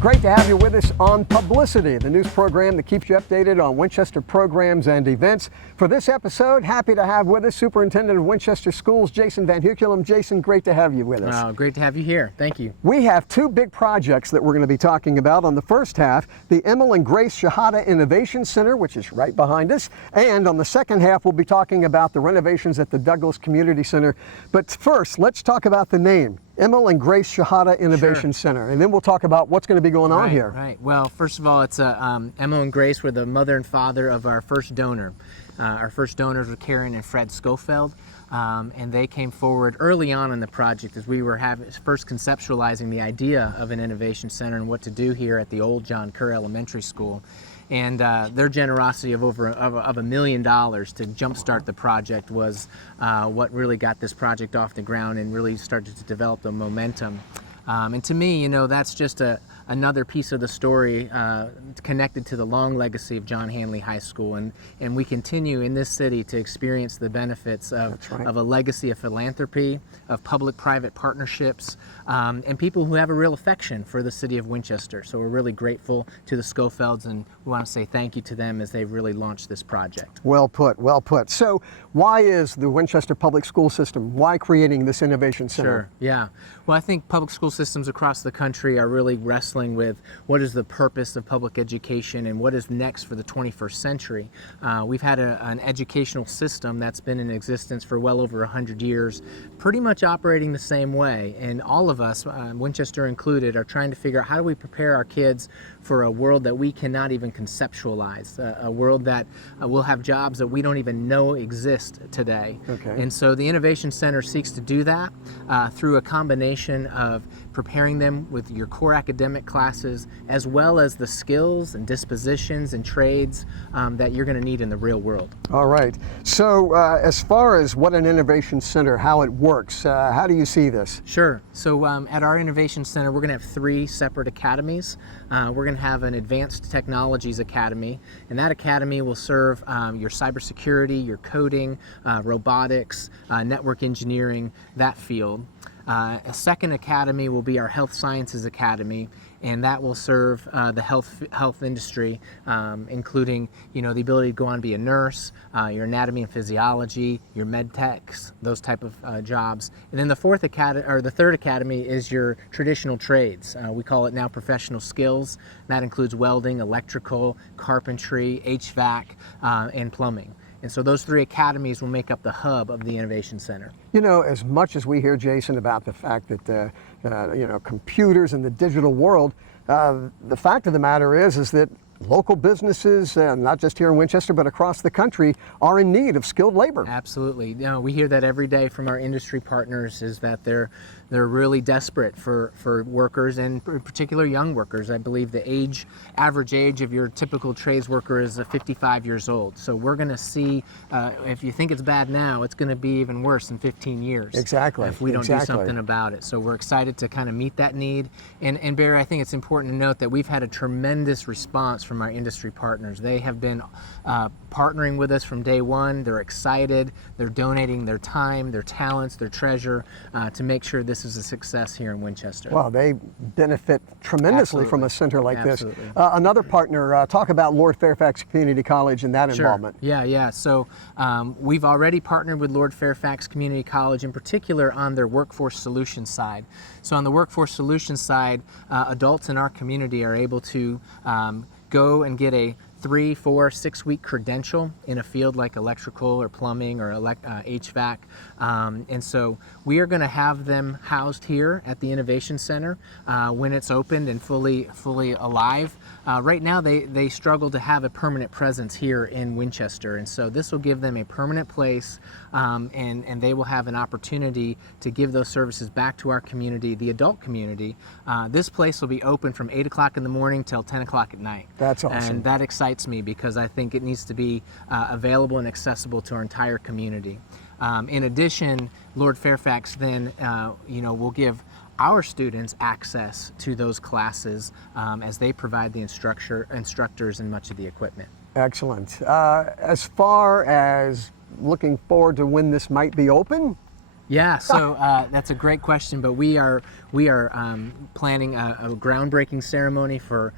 Great to have you with us on publiCITY, the news program that keeps you updated on Winchester programs and events. For this episode, happy to have with us Superintendent of Winchester Schools, Jason Van Huculum. Jason, great to have you with us. Great to have you here. Thank you. We have two big projects that we're going to be talking about. On the first half, the Emil and Grace Shihadeh Innovation Center, which is right behind us. And on the second half, we'll be talking about the renovations at the Douglas Community Center. But first, let's talk about the name. Emil and Grace Shihadeh Innovation Center, and then we'll talk about what's going to be going on here. Right. Well, first of all, it's Emil and Grace were the mother and father of our first donor. Our first donors were Karen and Fred Schofield, and they came forward early on in the project as we were first conceptualizing the idea of an innovation center and what to do here at the old John Kerr Elementary School. And their generosity of over $1 million to jumpstart the project was what really got this project off the ground and really started to develop the momentum. And to me, you know, that's just another piece of the story connected to the long legacy of John Hanley High School. And we continue in this city to experience the benefits of a legacy of philanthropy, of public-private partnerships, and people who have a real affection for the city of Winchester. So we're really grateful to the Schofields, and we want to say thank you to them as they've really launched this project. Well put, well put. So why is the Winchester Public School System, why creating this innovation center? Sure, yeah. Well, I think public school systems across the country are really wrestling with what is the purpose of public education and what is next for the 21st century. We've had an educational system that's been in existence for well over 100 years, pretty much operating the same way. And all of us, Winchester included, are trying to figure out how do we prepare our kids for a world that we cannot even conceptualize, a world that will have jobs that we don't even know exist today. Okay. And so the Innovation Center seeks to do that through a combination of preparing them with your core academic classes, as well as the skills and dispositions and trades that you're going to need in the real world. All right. So as far as what an innovation center, how it works, how do you see this? Sure. So at our Innovation Center, we're going to have 3 separate academies. We're going to have an Advanced Technologies Academy, and that academy will serve your cybersecurity, your coding, robotics, network engineering, that field. A second academy will be our Health Sciences Academy, and that will serve the health industry, including, you know, the ability to go on and be a nurse, your anatomy and physiology, your med techs, those type of jobs. And then the third academy is your traditional trades. We call it now professional skills. That includes welding, electrical, carpentry, HVAC, and plumbing. And so those 3 academies will make up the hub of the Innovation Center. You know, as much as we hear, Jason, about the fact that, you know, computers in the digital world, the fact of the matter is that local businesses, not just here in Winchester, but across the country, are in need of skilled labor. Absolutely. You know, we hear that every day from our industry partners is that they're really desperate for workers, and in particular young workers. I believe the average age of your typical trades worker is 55 years old. So we're going to see, if you think it's bad now, it's going to be even worse in 15 years. Exactly. If we don't do something about it. So we're excited to kind of meet that need. And Barry, I think it's important to note that we've had a tremendous response from our industry partners. They have been partnering with us from day one. They're excited. They're donating their time, their talents, their treasure to make sure this is a success here in Winchester. Well, they benefit tremendously from a center like this. Another partner, talk about Lord Fairfax Community College and that involvement. Yeah. So we've already partnered with Lord Fairfax Community College, in particular on their workforce solutions side. So on the workforce solutions side, adults in our community are able to go and get a 3, 4, 6-week credential in a field like electrical or plumbing or HVAC. And so we are going to have them housed here at the Innovation Center when it's opened and fully alive. Right now they struggle to have a permanent presence here in Winchester, and so this will give them a permanent place, and they will have an opportunity to give those services back to our community, the adult community. This place will be open from 8 o'clock in the morning till 10 o'clock at night. That's awesome. And that excites me because I think it needs to be available and accessible to our entire community. In addition, Lord Fairfax then will give our students access to those classes as they provide the instructors and much of the equipment. Excellent. As far as looking forward to when this might be open, Yeah, so that's a great question, but we are planning a groundbreaking ceremony for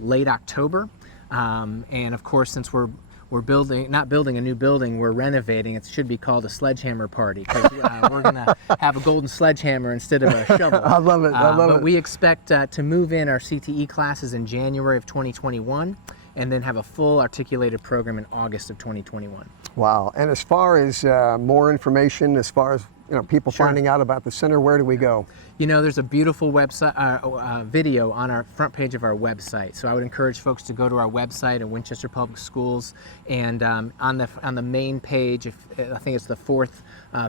late October, and of course, since we're not building a new building, we're renovating. It should be called a sledgehammer party, because we're going to have a golden sledgehammer instead of a shovel. I love it. I love it. But we expect to move in our CTE classes in January of 2021, and then have a full articulated program in August of 2021. Wow. And as far as more information, as far as people Sure. finding out about the center, where do we go? There's a beautiful website video on our front page of our website. So I would encourage folks to go to our website at Winchester Public Schools, and on the main page, I think it's the fourth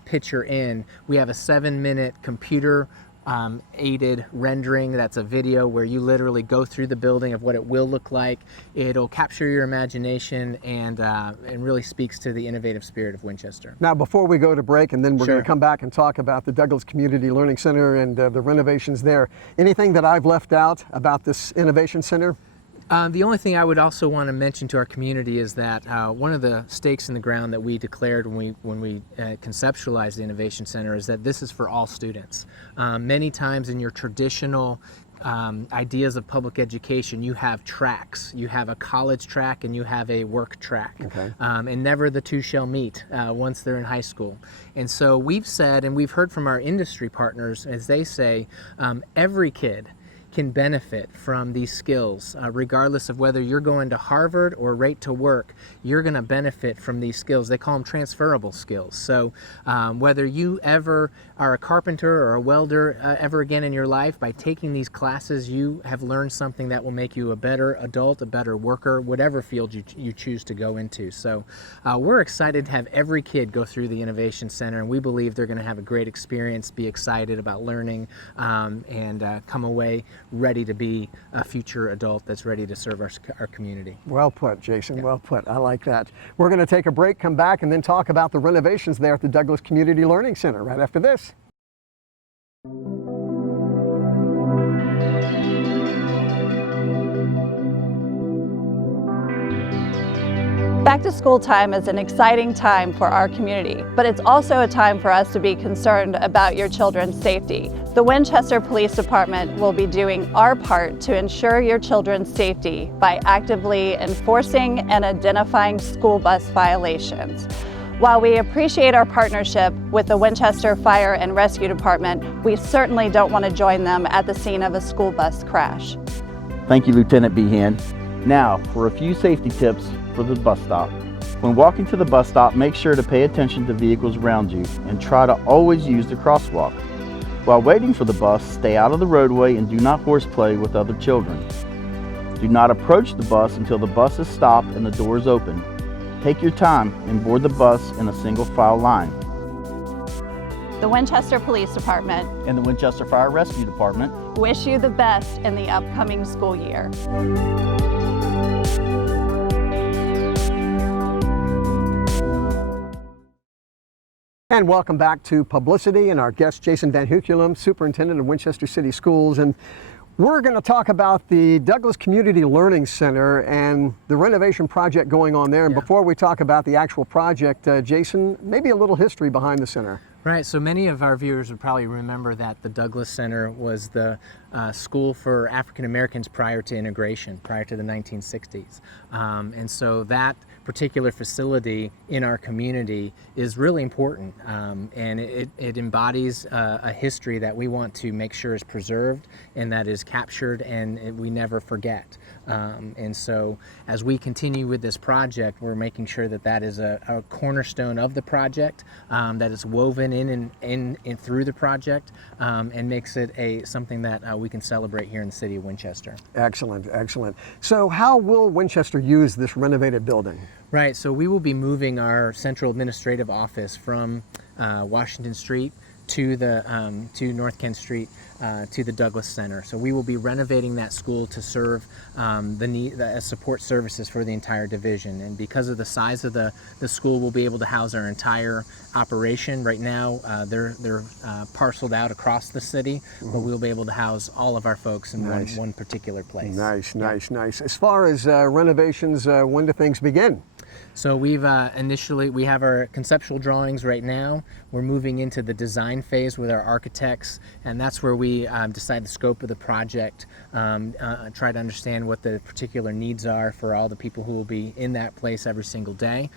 picture in, we have a 7-minute computer aided rendering. That's a video where you literally go through the building of what it will look like. It'll capture your imagination and really speaks to the innovative spirit of Winchester. Now, before we go to break, and then we're Sure. going to come back and talk about the Douglas Community Learning Center and the renovations there. Anything that I've left out about this Innovation Center? The only thing I would also want to mention to our community is that one of the stakes in the ground that we declared when we conceptualized the Innovation Center is that this is for all students. Many times in your traditional ideas of public education, you have tracks. You have a college track and you have a work track. Okay. And never the two shall meet once they're in high school. And so we've said, and we've heard from our industry partners, as they say, every kid can benefit from these skills, regardless of whether you're going to Harvard or right to work. You're going to benefit from these skills. They call them transferable skills. So whether you ever are a carpenter or a welder ever again in your life, by taking these classes, you have learned something that will make you a better adult, a better worker, whatever field you choose to go into. So we're excited to have every kid go through the Innovation Center, and we believe they're going to have a great experience, be excited about learning, and come away ready to be a future adult that's ready to serve our community. Well put, Jason. Well put. I like that. We're going to take a break, come back, and then talk about the renovations there at the Douglas Community Learning Center right after this. Back to school time is an exciting time for our community, but it's also a time for us to be concerned about your children's safety. The Winchester Police Department will be doing our part to ensure your children's safety by actively enforcing and identifying school bus violations. While we appreciate our partnership with the Winchester Fire and Rescue Department, we certainly don't want to join them at the scene of a school bus crash. Thank you, Lieutenant Behan. Now, for a few safety tips for the bus stop. When walking to the bus stop, make sure to pay attention to vehicles around you and try to always use the crosswalk. While waiting for the bus, stay out of the roadway and do not horseplay with other children. Do not approach the bus until the bus is stopped and the doors open. Take your time and board the bus in a single file line. The Winchester Police Department And the Winchester Fire Rescue Department wish you the best in the upcoming school year. And welcome back to Publicity, and our guest Jason Van Huculum, Superintendent of Winchester City Schools. And we're going to talk about the Douglas Community Learning Center and the renovation project going on there. And before we talk about the actual project, Jason, maybe a little history behind the center. Right, so many of our viewers would probably remember that the Douglas Center was the school for African Americans prior to integration, prior to the 1960s. And so that particular facility in our community is really important, and it embodies a history that we want to make sure is preserved and that is captured and we never forget. And so as we continue with this project, we're making sure that that is a cornerstone of the project, that is woven in and through the project, and makes it something that we can celebrate here in the city of Winchester. Excellent, excellent. So how will Winchester use this renovated building? Right, so we will be moving our central administrative office from Washington Street to North Kent Street to the Douglas Center. So we will be renovating that school to serve the support services for the entire division. And because of the size of the school, we'll be able to house our entire operation. Right now, they're parceled out across the city, but we'll be able to house all of our folks in one particular place. Nice, nice, nice. As far as renovations, when do things begin? So we've we have our conceptual drawings right now. We're moving into the design phase with our architects, and that's where we decide the scope of the project, try to understand what the particular needs are for all the people who will be in that place every single day.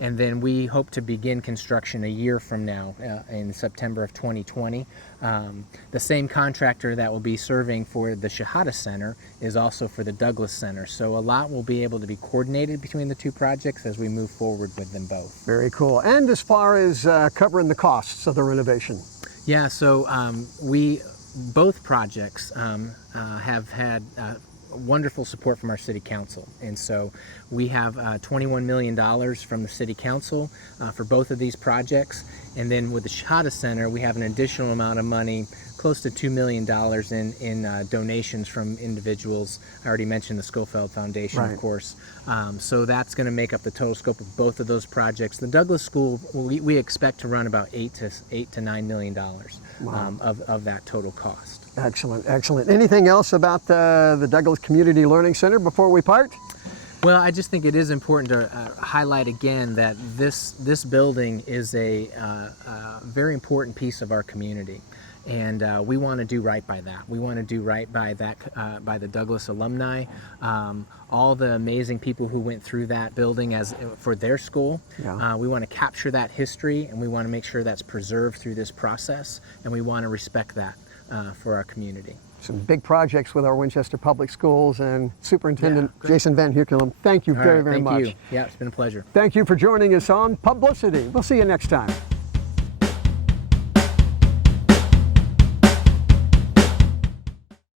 And then we hope to begin construction a year from now, in September of 2020. The same contractor that will be serving for the Shahadah Center is also for the Douglas Center. So a lot will be able to be coordinated between the two projects as we move forward with them both. Very cool. And as far as covering the costs of the renovation? Yeah, so both projects have had wonderful support from our city council, and so we have $21 million from the city council for both of these projects, and then with the Shahadah Center we have an additional amount of money, close to $2 million in donations from individuals. I already mentioned the Schofield Foundation, right, of course. So that's going to make up the total scope of both of those projects. The Douglas School, we expect to run about $8 to $9 million of that total cost. Excellent, excellent. Anything else about the Douglas Community Learning Center before we part? Well, I just think it is important to highlight again that this building is a very important piece of our community, and we want to do right by that. We want to do right by that, by the Douglas alumni, all the amazing people who went through that building for their school. Yeah. We want to capture that history, and we want to make sure that's preserved through this process, and we want to respect that for our community. Some big projects with our Winchester Public Schools, and Superintendent Jason Van Huculum, thank you very much. Thank you. Yeah, it's been a pleasure. Thank you for joining us on publiCITY. We'll see you next time.